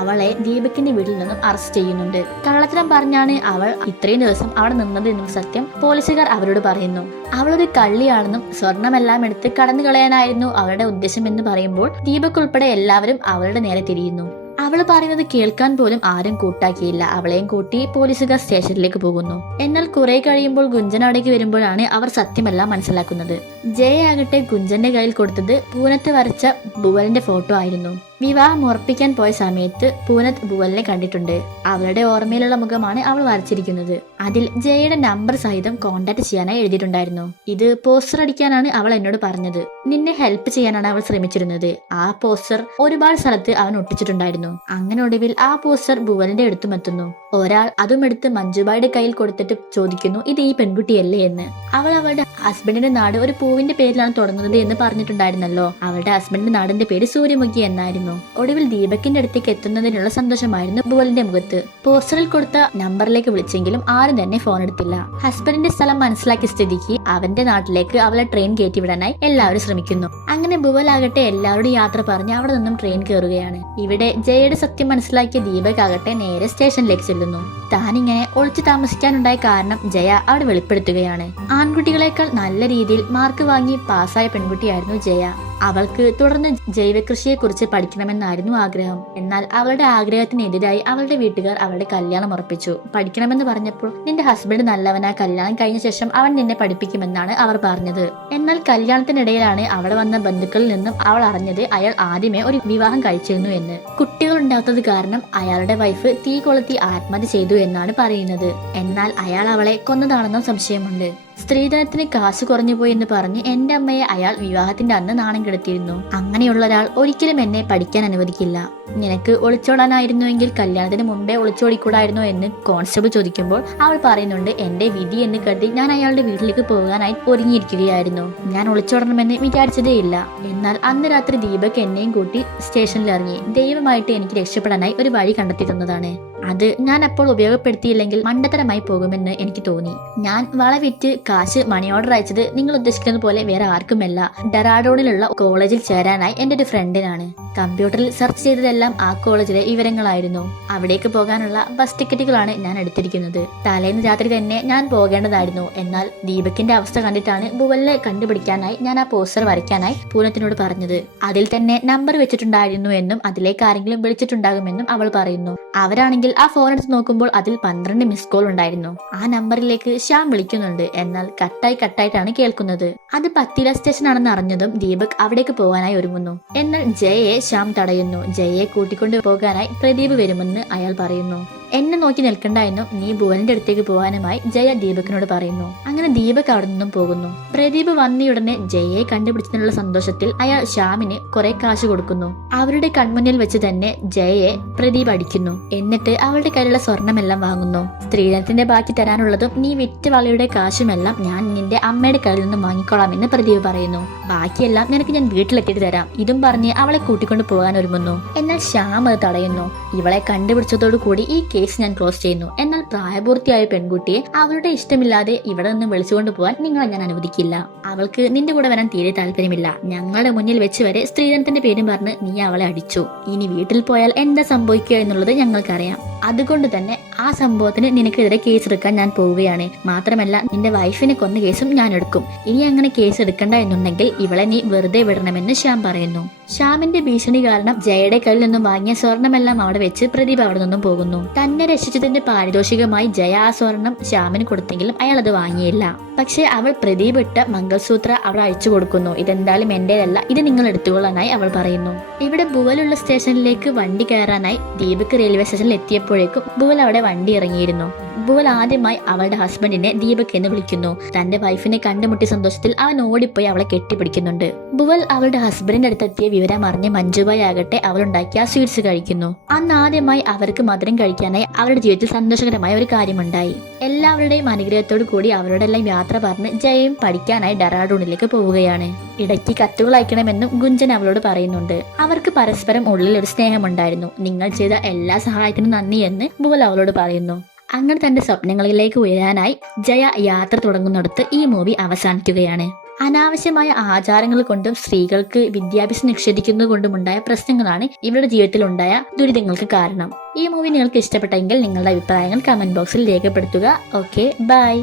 അവളെ ദീപകിന്റെ വീട്ടിൽ നിന്നും അറസ്റ്റ് ചെയ്യുന്നുണ്ട്. കള്ളത്തരം പറഞ്ഞാണ് അവൾ ഇത്രയും ദിവസം അവിടെ നിന്നത് എന്നും സത്യം പോലീസുകാർ അവരോട് പറയുന്നു. അവളൊരു കള്ളിയാണെന്നും സ്വർണമെല്ലാം എടുത്ത് കടന്നു കളയാനായിരുന്നു അവളുടെ ഉദ്ദേശം പറയുമ്പോൾ ദീപക് ഉൾപ്പെടെ എല്ലാവരും അവളുടെ നേരെ തിരിയുന്നു. അവൾ പറയുന്നത് കേൾക്കാൻ പോലും ആരും കൂട്ടാക്കിയില്ല. അവളെയും കൂട്ടി പോലീസുകാർ സ്റ്റേഷനിലേക്ക് പോകുന്നു. എന്നാൽ കുറെ കഴിയുമ്പോൾ ഗുഞ്ചൻ അവിടേക്ക് വരുമ്പോഴാണ് അവർ സത്യമെല്ലാം മനസ്സിലാക്കുന്നത്. ജയ ആകട്ടെ ഗുഞ്ചന്റെ കയ്യിൽ കൊടുത്തത് പൂനത്ത് വരച്ച ഭുവലിന്റെ ഫോട്ടോ ആയിരുന്നു. വിവാഹം ഉറപ്പിക്കാൻ പോയ സമയത്ത് പൂനത്ത് ഭുവലിനെ കണ്ടിട്ടുണ്ട്. അവളുടെ ഓർമ്മയിലുള്ള മുഖമാണ് അവൾ വരച്ചിരിക്കുന്നത്. അതിൽ ജയയുടെ നമ്പർ സഹിതം കോണ്ടാക്ട് ചെയ്യാനായി എഴുതിയിട്ടുണ്ടായിരുന്നു. ഇത് പോസ്റ്റർ അടിക്കാനാണ് അവൾ എന്നോട് പറഞ്ഞത്. നിന്നെ ഹെൽപ്പ് ചെയ്യാനാണ് അവൾ ശ്രമിച്ചിരുന്നത്. ആ പോസ്റ്റർ ഒരുപാട് സ്ഥലത്ത് അവൻ ഒട്ടിച്ചിട്ടുണ്ടായിരുന്നു. അങ്ങനെ ഒടുവിൽ ആ പോസ്റ്റർ ഭുവലിന്റെ അടുത്തും എത്തുന്നു. ഒരാൾ അതും എടുത്ത് മഞ്ജുബായുടെ കയ്യിൽ കൊടുത്തിട്ട് ചോദിക്കുന്നു, ഇത് ഈ പെൺകുട്ടിയല്ലേ എന്ന്. അവൾ അവളുടെ ഹസ്ബൻഡിന്റെ നാട് ഒരു പൂവിന്റെ പേരിലാണ് തുടങ്ങുന്നത് എന്ന് പറഞ്ഞിട്ടുണ്ടായിരുന്നല്ലോ. അവളുടെ ഹസ്ബൻഡിന്റെ നാടിന്റെ പേര് സൂര്യമുഖി എന്നായിരുന്നു. ഒടുവിൽ ദീപകിന്റെ അടുത്തേക്ക് എത്തുന്നതിനുള്ള സന്തോഷമായിരുന്നു ഭുവലിന്റെ മുഖത്ത്. പോസ്റ്ററിൽ കൊടുത്ത നമ്പറിലേക്ക് വിളിച്ചെങ്കിലും ആരും തന്നെ ഫോൺ എടുത്തില്ല. ഹസ്ബൻഡിന്റെ സ്ഥലം മനസ്സിലാക്കിയ സ്ഥിതിക്ക് അവന്റെ നാട്ടിലേക്ക് അവളെ ട്രെയിൻ കയറ്റിവിടാനായി എല്ലാവരും ശ്രമിക്കുന്നു. അങ്ങനെ ഭുവലാകട്ടെ എല്ലാവരോടും യാത്ര പറഞ്ഞ് അവിടെ നിന്നും ട്രെയിൻ കയറുകയാണ്. ഇവിടെ ജയയുടെ സത്യം മനസ്സിലാക്കിയ ദീപക് ആകട്ടെ നേരെ സ്റ്റേഷനിലേക്ക് ചെല്ലുന്നു. താനിങ്ങനെ ഒളിച്ചു താമസിക്കാനുണ്ടായ കാരണം ജയ അവിടെ വെളിപ്പെടുത്തുകയാണ്. ആൺകുട്ടികളെക്കാൾ നല്ല രീതിയിൽ മാർക്ക് വാങ്ങി പാസ്സായ പെൺകുട്ടിയായിരുന്നു ജയ. അവൾക്ക് തുടർന്ന് ജൈവകൃഷിയെ കുറിച്ച് പഠിക്കണമെന്നായിരുന്നു ആഗ്രഹം. എന്നാൽ അവളുടെ ആഗ്രഹത്തിനെതിരായി അവളുടെ വീട്ടുകാർ അവളുടെ കല്യാണം ഉറപ്പിച്ചു. പഠിക്കണമെന്ന് പറഞ്ഞപ്പോൾ നിന്റെ ഹസ്ബൻഡ് നല്ലവനാ, കല്യാണം കഴിഞ്ഞ ശേഷം അവൻ നിന്നെ പഠിപ്പിക്കുമെന്നാണ് അവർ പറഞ്ഞത്. എന്നാൽ കല്യാണത്തിനിടയിലാണ് അവിടെ വന്ന ബന്ധുക്കളിൽ നിന്നും അവൾ അറിഞ്ഞത് അയാൾ ആദ്യമേ ഒരു വിവാഹം കഴിച്ചിരുന്നു എന്ന്. കുട്ടികൾ ഉണ്ടാകാത്തത് കാരണം അയാളുടെ വൈഫ് തീ കൊളുത്തി ആത്മഹത്യ ചെയ്തു എന്നാണ് പറയുന്നത്. എന്നാൽ അയാൾ അവളെ കൊന്നതാണെന്നും സംശയമുണ്ട്. സ്ത്രീധനത്തിന് കാശ് കുറഞ്ഞുപോയി എന്ന് പറഞ്ഞ് എന്റെ അമ്മയെ അയാൾ വിവാഹത്തിന്റെ അന്ന് നാണം കെടുത്തിയിരുന്നു. അങ്ങനെയുള്ള ഒരാൾ ഒരിക്കലും എന്നെ പഠിക്കാൻ അനുവദിക്കില്ല. നിനക്ക് ഒളിച്ചോടാനായിരുന്നുവെങ്കിൽ കല്യാണത്തിന് മുമ്പേ ഒളിച്ചോടിക്കൂടായിരുന്നോ എന്ന് കോൺസ്റ്റബിൾ ചോദിക്കുമ്പോൾ അവൾ പറയുന്നുണ്ട്, എന്റെ വിധി എന്ന് കരുതി ഞാൻ അയാളുടെ വീട്ടിലേക്ക് പോകാനായി ഒരുങ്ങിയിരിക്കുകയായിരുന്നു. ഞാൻ ഒളിച്ചോടണമെന്ന് വിചാരിച്ചതേ ഇല്ല. എന്നാൽ അന്ന് രാത്രി ദീപക് എന്നെയും കൂട്ടി സ്റ്റേഷനിൽ ഇറങ്ങി. ദൈവമായിട്ട് എനിക്ക് രക്ഷപ്പെടാനായി ഒരു വഴി കണ്ടെത്തി തന്നതാണ്. അത് ഞാൻ അപ്പോൾ ഉപയോഗപ്പെടുത്തിയില്ലെങ്കിൽ മണ്ടത്തരമായി പോകുമെന്ന് എനിക്ക് തോന്നി. ഞാൻ വളവിറ്റ് കാശ് മണി ഓർഡർ അയച്ചത് നിങ്ങൾ ഉദ്ദേശിക്കുന്നത് പോലെ വേറെ ആർക്കുമല്ല, ഡെറാഡൂണിലുള്ള കോളേജിൽ ചേരാനായി എന്റെ ഒരു ഫ്രണ്ടിനാണ്. കമ്പ്യൂട്ടറിൽ സെർച്ച് ചെയ്തതെല്ലാം ആ കോളേജിലെ വിവരങ്ങളായിരുന്നു. അവിടേക്ക് പോകാനുള്ള ബസ് ടിക്കറ്റുകളാണ് ഞാൻ എടുത്തിരിക്കുന്നത്. തലേന്ന് രാത്രി തന്നെ ഞാൻ പോകേണ്ടതായിരുന്നു. എന്നാൽ ദീപകിന്റെ അവസ്ഥ കണ്ടിട്ടാണ് ഭുവലിനെ കണ്ടുപിടിക്കാനായി ഞാൻ ആ പോസ്റ്റർ വരയ്ക്കാനായി പൂനത്തിനോട് പറഞ്ഞത്. അതിൽ തന്നെ നമ്പർ വെച്ചിട്ടുണ്ടായിരുന്നു എന്നും അതിലേക്ക് ആരെങ്കിലും വിളിച്ചിട്ടുണ്ടാകുമെന്നും അവൾ പറയുന്നു. അവരാണെങ്കിൽ ആ ഫോൺ എടുത്ത് നോക്കുമ്പോൾ അതിൽ 12 മിസ് കോൾ ഉണ്ടായിരുന്നു. ആ നമ്പറിലേക്ക് ശ്യാം വിളിക്കുന്നുണ്ട്. എന്നാൽ കട്ടായിട്ടാണ് കേൾക്കുന്നത്. അത് പത്തില സ്റ്റേഷൻ ആണെന്ന് അറിഞ്ഞതും ദീപക് അവിടേക്ക് പോകാനായി ഒരുങ്ങുന്നു. എന്നാൽ ജയയെ ശ്യാം തടയുന്നു. ജയയെ കൂട്ടിക്കൊണ്ടു പോകാനായി പ്രദീപ് വരുമെന്ന് അയാൾ പറയുന്നു. എന്നെ നോക്കി നിൽക്കണ്ട എന്നും നീ ഭുവന്റെ അടുത്തേക്ക് പോകാനുമായി ജയ ദീപകിനോട് പറയുന്നു. അങ്ങനെ ദീപക് അവിടെ നിന്നും പോകുന്നു. പ്രദീപ് വന്നയുടനെ ജയയെ കണ്ടുപിടിച്ചതിനുള്ള സന്തോഷത്തിൽ അയാൾ ശ്യാമിന് കുറെ കാശ് കൊടുക്കുന്നു. അവരുടെ കൺമുന്നിൽ വെച്ച് തന്നെ ജയയെ പ്രദീപ് അടിക്കുന്നു. എന്നിട്ട് അവളുടെ കയ്യിലുള്ള സ്വർണമെല്ലാം വാങ്ങുന്നു. സ്ത്രീധനത്തിന്റെ ബാക്കി തരാനുള്ളതും നീ വിറ്റ് വളയുടെ കാശുമെല്ലാം ഞാൻ നിന്റെ അമ്മയുടെ കയ്യിൽ നിന്നും വാങ്ങിക്കോളാം എന്ന് പ്രദീപ് പറയുന്നു. ബാക്കിയെല്ലാം നിനക്ക് ഞാൻ വീട്ടിലെത്തിയിട്ട് തരാം. ഇതും പറഞ്ഞ് അവളെ കൂട്ടിക്കൊണ്ട് പോകാൻ ഒരുങ്ങുന്നു. എന്നാൽ ശ്യാം അത് തടയുന്നു. ഇവളെ കണ്ടുപിടിച്ചതോടു കൂടി ഈ കേസ് ഞാൻ ക്ലോസ് ചെയ്യുന്നു. എന്നാൽ പ്രായപൂർത്തിയായ പെൺകുട്ടിയെ അവളുടെ ഇഷ്ടമില്ലാതെ ഇവിടെ നിന്ന് വിളിച്ചുകൊണ്ട് പോകാൻ നിങ്ങളെ ഞാൻ അനുവദിക്കില്ല. അവൾക്ക് നിന്റെ കൂടെ വരാൻ തീരെ താല്പര്യമില്ല. ഞങ്ങളുടെ മുന്നിൽ വെച്ച് വരെ സ്ത്രീധനത്തിന്റെ പേരും പറഞ്ഞ് നീ അവളെ അടിച്ചു. ഇനി വീട്ടിൽ പോയാൽ എന്താ സംഭവിക്കുക എന്നുള്ളത് ഞങ്ങൾക്കറിയാം. അതുകൊണ്ട് തന്നെ ആ സംഭവത്തിന് നിനക്കെതിരെ കേസ് എടുക്കാൻ ഞാൻ പോവുകയാണ്. മാത്രമല്ല നിന്റെ വൈഫിനെ കൊന്ന കേസും ഞാൻ എടുക്കും. ഇനി അങ്ങനെ കേസ് എടുക്കണ്ട എന്നുണ്ടെങ്കിൽ ഇവളെ നീ വെറുതെ വിടണമെന്ന് ശ്യാം പറയുന്നു. ശ്യാമിന്റെ ഭീഷണി കാരണം ജയയുടെ കയ്യിൽ നിന്നും വാങ്ങിയ സ്വർണമെല്ലാം അവിടെ വെച്ച് പ്രദീപ് അവിടെ നിന്നും പോകുന്നു. തന്നെ രക്ഷിച്ചതിന്റെ പാരിതോഷികമായി ജയ ആ സ്വർണം ശ്യാമിന് കൊടുത്തെങ്കിലും അയാൾ അത് വാങ്ങിയില്ല. പക്ഷെ അവൾ പ്രദീപ് ഇട്ട മംഗൾസൂത്ര അവൾ അയച്ചു കൊടുക്കുന്നു. ഇതെന്തായാലും എന്റേതല്ല, ഇത് നിങ്ങൾ എടുത്തുകൊള്ളാനായി അവൾ പറയുന്നു. ഇവിടെ ഭുവലുള്ള സ്റ്റേഷനിലേക്ക് വണ്ടി കയറാനായി ദീപക് റെയിൽവേ സ്റ്റേഷനിൽ എത്തിയപ്പോഴേക്കും ഭുവൽ അവിടെ വണ്ടി ഇറങ്ങിയിരുന്നു. ഭുവൽ ആദ്യമായി അവളുടെ ഹസ്ബൻഡിനെ ദീപക് എന്ന് വിളിക്കുന്നു. തന്റെ വൈഫിനെ കണ്ടുമുട്ടിയ സന്തോഷത്തിൽ അവൻ ഓടിപ്പോയി അവളെ കെട്ടിപ്പിടിക്കുന്നുണ്ട്. ഭുവൽ അവളുടെ ഹസ്ബൻഡിന്റെ അടുത്തെത്തിയ വിവരം അറിഞ്ഞ് മഞ്ജുബായി ആകട്ടെ അവളുണ്ടാക്കിയ സ്വീറ്റ്സ് കഴിക്കുന്നു. അന്ന് ആദ്യമായി അവർക്ക് മധുരം കഴിക്കാനായി അവരുടെ ജീവിതത്തിൽ സന്തോഷകരമായ ഒരു കാര്യമുണ്ടായി. എല്ലാവരുടെയും അനുഗ്രഹത്തോടു കൂടി അവരോടെല്ലാം യാത്ര പറഞ്ഞ് ജയയും പഠിക്കാനായി ഡെറാഡൂണിലേക്ക് പോവുകയാണ്. ഇടയ്ക്ക് കത്തുകൾ അയക്കണമെന്നും ഗുഞ്ചൻ അവളോട് പറയുന്നുണ്ട്. അവർക്ക് പരസ്പരം ഉള്ളിൽ ഒരു സ്നേഹമുണ്ടായിരുന്നു. നിങ്ങൾ ചെയ്ത എല്ലാ സഹായത്തിനും നന്ദി എന്ന് ഭുവൽ അവളോട് പറയുന്നു. അങ്ങനെ തന്റെ സ്വപ്നങ്ങളിലേക്ക് ഉയരാനായി ജയ യാത്ര തുടങ്ങുന്നിടത്ത് ഈ മൂവി അവസാനിക്കുകയാണ്. അനാവശ്യമായ ആചാരങ്ങൾ കൊണ്ടും സ്ത്രീകൾക്ക് വിദ്യാഭ്യാസം നിഷേധിക്കുന്നത് കൊണ്ടുമുണ്ടായ പ്രശ്നങ്ങളാണ് ഇവരുടെ ജീവിതത്തിൽ ഉണ്ടായ ദുരിതങ്ങൾക്ക് കാരണം. ഈ മൂവി നിങ്ങൾക്ക് ഇഷ്ടപ്പെട്ടെങ്കിൽ നിങ്ങളുടെ അഭിപ്രായങ്ങൾ കമന്റ് ബോക്സിൽ രേഖപ്പെടുത്തുക. Okay, by.